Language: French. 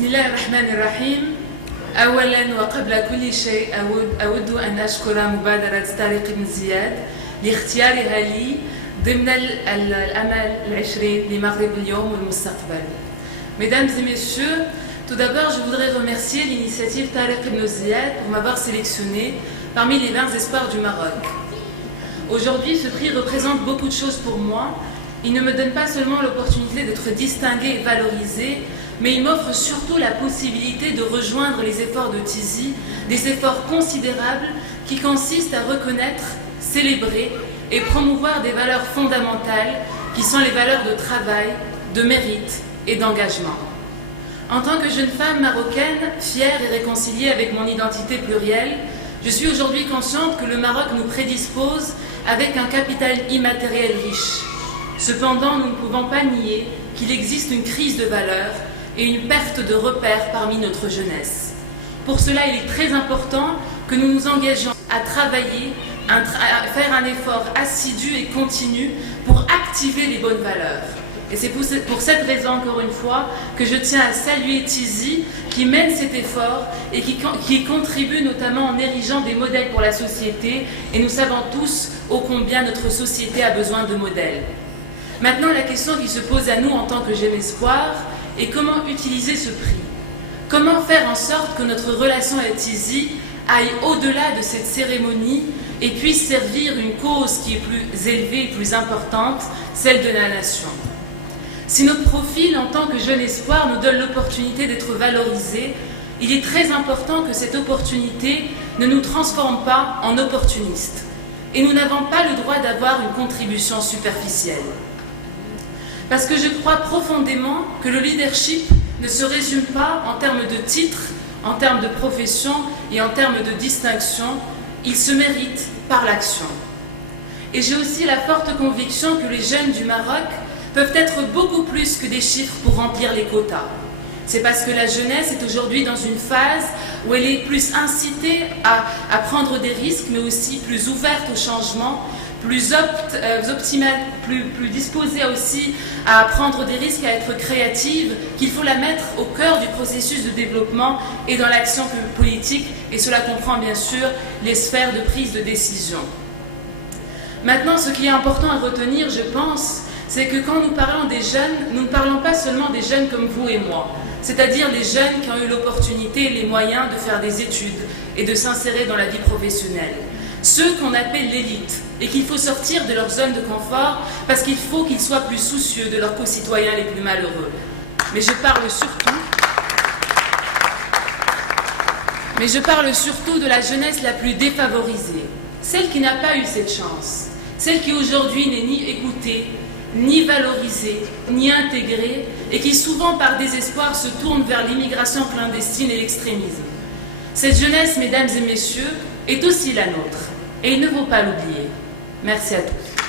بسم الله الرحمن الرحيم. أولا وقبل كل شيء أود أن أشكر مبادرة طارق بن زياد لاختيارها لي ضمن الأمل العشرين لمغرب اليوم والمستقبل. Mesdames et messieurs, tout d'abord je voudrais remercier l'initiative Tariq ibn Ziyad pour m'avoir sélectionné parmi les 20 espoirs du Maroc. Aujourd'hui, ce prix représente beaucoup de choses pour moi. Il ne me donne pas seulement l'opportunité d'être distingué et valorisé, mais il m'offre surtout la possibilité de rejoindre les efforts de Tizi, des efforts considérables qui consistent à reconnaître, célébrer et promouvoir des valeurs fondamentales qui sont les valeurs de travail, de mérite et d'engagement. En tant que jeune femme marocaine, fière et réconciliée avec mon identité plurielle, je suis aujourd'hui consciente que le Maroc nous prédispose avec un capital immatériel riche. Cependant, nous ne pouvons pas nier qu'il existe une crise de valeurs et une perte de repères parmi notre jeunesse. Pour cela, il est très important que nous nous engagions à travailler, à faire un effort assidu et continu pour activer les bonnes valeurs. Et c'est pour cette raison, encore une fois, que je tiens à saluer Tizi, qui mène cet effort et qui contribue notamment en érigeant des modèles pour la société. Et nous savons tous ô combien notre société a besoin de modèles. Maintenant, la question qui se pose à nous en tant que jeune espoir est comment utiliser ce prix. Comment faire en sorte que notre relation avec Tizi aille au-delà de cette cérémonie et puisse servir une cause qui est plus élevée et plus importante, celle de la nation. Si notre profil en tant que jeune espoir nous donne l'opportunité d'être valorisé, il est très important que cette opportunité ne nous transforme pas en opportunistes. Et nous n'avons pas le droit d'avoir une contribution superficielle. Parce que je crois profondément que le leadership ne se résume pas en termes de titre, en termes de profession et en termes de distinction, il se mérite par l'action. Et j'ai aussi la forte conviction que les jeunes du Maroc peuvent être beaucoup plus que des chiffres pour remplir les quotas. C'est parce que la jeunesse est aujourd'hui dans une phase où elle est plus incitée à prendre des risques, mais aussi plus ouverte au changement, plus disposée aussi à prendre des risques, à être créative, qu'il faut la mettre au cœur du processus de développement et dans l'action politique, et cela comprend bien sûr les sphères de prise de décision. Maintenant, ce qui est important à retenir, je pense, c'est que quand nous parlons des jeunes, nous ne parlons pas seulement des jeunes comme vous et moi, c'est-à-dire des jeunes qui ont eu l'opportunité et les moyens de faire des études et de s'insérer dans la vie professionnelle. Ceux qu'on appelle l'élite et qu'il faut sortir de leur zone de confort parce qu'il faut qu'ils soient plus soucieux de leurs concitoyens les plus malheureux. Mais je parle surtout de la jeunesse la plus défavorisée, celle qui n'a pas eu cette chance, celle qui aujourd'hui n'est ni écoutée, ni valorisée, ni intégrée, et qui souvent par désespoir se tourne vers l'immigration clandestine et l'extrémisme. Cette jeunesse, mesdames et messieurs, est aussi la nôtre, et il ne faut pas l'oublier. Merci à tous.